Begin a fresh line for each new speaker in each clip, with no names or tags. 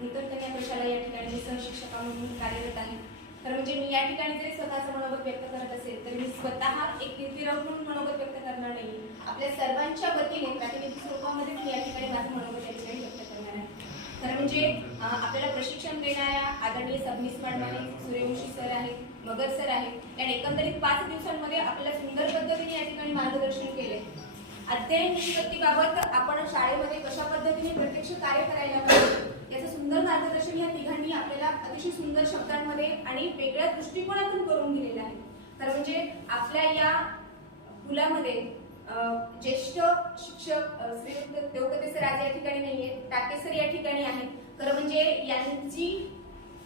नूतन कशाला प्रशाला या ठिकाणी मी सहशिक्षका म्हणून कार्यरत आहे. तर म्हणजे मी या ठिकाणी जरी स्वतःचं मनोगत व्यक्त करत असेल तर मी स्वतः एक कीर्तिराव म्हणून मनोगत व्यक्त करणार नाही. आपल्या सर्वांच्या वतीने प्रातिनिधिक स्वरूपामध्ये मी या ठिकाणी माझं मनोगत या ठिकाणी व्यक्त करणार आहे. तर म्हणजे आपल्याला प्रशिक्षण देणाऱ्या आदरणीय सबनीस मॅडम आहेत सूर्यवंशी सर आहेत मगर सर आहेत. आणि एकंदरीत पाच दिवसांमध्ये आपल्याला सुंदर पद्धतीने या ठिकाणी मार्गदर्शन केले अध्ययन निष्पत्तीबाबत आपण शाळेमध्ये कशा पद्धतीने प्रत्यक्ष कार्य करायला पाहिजे? याचं सुंदर मार्गदर्शन या तिघांनी आपल्याला अतिशय सुंदर शब्दांमध्ये आणि वेगळ्या दृष्टिकोनातून करून दिलेलं आहे. तर म्हणजे आपल्या या मुलामध्ये ज्येष्ठ शिक्षक श्रीयुक्त देवकते सर आज या ठिकाणी नाहीये टाके सर या ठिकाणी आहेत. खरं म्हणजे यांची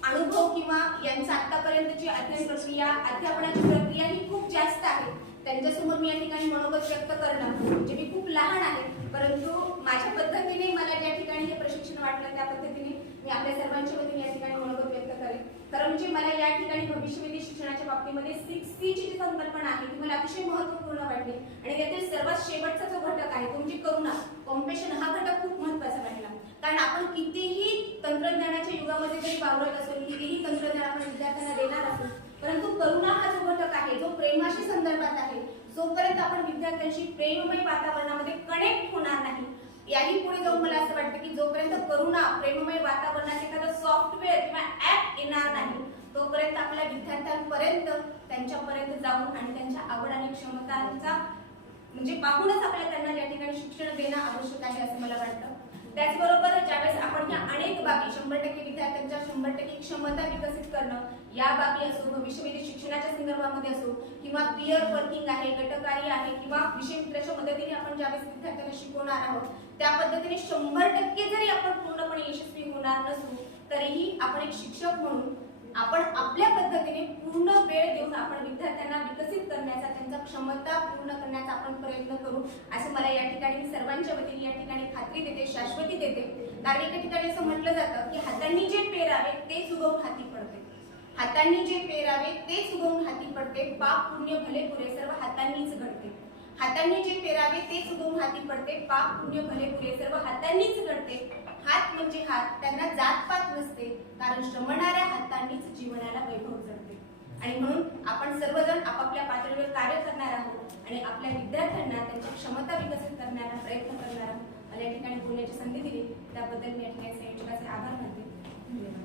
अनुभव किंवा यांचं आतापर्यंतची अध्ययन प्रक्रिया अध्यापनाची प्रक्रिया ही खूप जास्त आहे. त्यांच्यासमोर मी या ठिकाणी मनोगत व्यक्त करणार म्हणजे मी खूप लहान आहे परंतु माझ्या पद्धतीने मला ज्या ठिकाणी हे प्रशिक्षण वाटलं त्या पद्धतीने मी आपल्या सर्वांच्या वतीने या ठिकाणी मनोगत व्यक्त करेन. खरं म्हणजे मला या ठिकाणी भविष्यवेधी शिक्षणाच्या बाबतीमध्ये सिक्स सी ची जी संकल्पना आहे ती मला अतिशय महत्त्वपूर्ण वाटली. आणि त्यातील सर्वात शेवटचा जो घटक आहे तो म्हणजे करुणा. कॉम्पिटिशन हा घटक खूप महत्त्वाचा वाटला कारण आपण कितीही तंत्रज्ञानाच्या युगामध्ये जरी वावरत असो कितीही तंत्रज्ञान आपण विद्यार्थ्यांना देणार असो परंतु करुणा हा जो घटक आहे जो प्रेमाशी संदर्भात आहे जोपर्यंत आपण विद्यार्थ्यांशी प्रेममय वातावरणामध्ये कनेक्ट होणार नाही याही पुढे जाऊन मला असं वाटतं की जोपर्यंत करुणा प्रेममय वातावरणात एखादं सॉफ्टवेअर किंवा ऍप येणार नाही तोपर्यंत आपल्या विद्यार्थ्यांपर्यंत त्यांच्यापर्यंत जाऊन आणि त्यांच्या आवड आणि क्षमतांचा म्हणजे पाहूनच आपल्याला त्यांना या ठिकाणी शिक्षण देणं आवश्यक आहे असं मला वाटतं. त्याचबरोबर ज्यावेळेस आपण ह्या अनेक बाबी शंभर टक्के विद्यार्थ्यांच्या शंभर टक्के क्षमता विकसित करणं या बाबी असो भविष्यविधी शिक्षणाच्या संदर्भामध्ये असो किंवा पियर वर्किंग आहे गटकार्य आहे किंवा विषय मित्राच्या आपण ज्यावेळेस विद्यार्थ्यांना शिकवणार आहोत त्या पद्धतीने शंभर टक्के जरी आपण पूर्णपणे यशस्वी होणार नसू तरीही आपण एक शिक्षक म्हणून आपण आपल्या पद्धतीने पूर्ण वेळ देऊन आपण विद्यार्थ्यांना विकसित करण्याचा त्यांचा क्षमता पूर्ण करण्याचा आपण प्रयत्न करू असं मला या ठिकाणी सर्वांच्या वतीने या ठिकाणी खात्री देते शाश्वती देते. कारण एका ठिकाणी असं म्हटलं जातं की हातांनी जे पेरावे तेच उगवून हाती पडते. हातांनी जे पेरावे तेच उगवून हाती पडते. पाप पुण्य भले पुरे सर्व हातांनीच घडते. हातांनी जे पेरावे तेच उगवून हाती पडते. पाप पुण्य भले पुरे सर्व हातांनीच घडते. हात म्हणजे हात त्यांना जात पात नसते कारण श्रमणाऱ्या हातांनीच जीवनाला वैभव जडते आणि म्हणून आपण सर्वजण आपापल्या पातळीवर कार्य करणार आहोत आणि आपल्या विद्यार्थ्यांना त्यांची क्षमता विकसित करण्याचा प्रयत्न करणार आहोत. मला या ठिकाणी बोलण्याची संधी दिली. त्याबद्दल मी या ठिकाणी संयोजकाचे आभार मानते. धन्यवाद.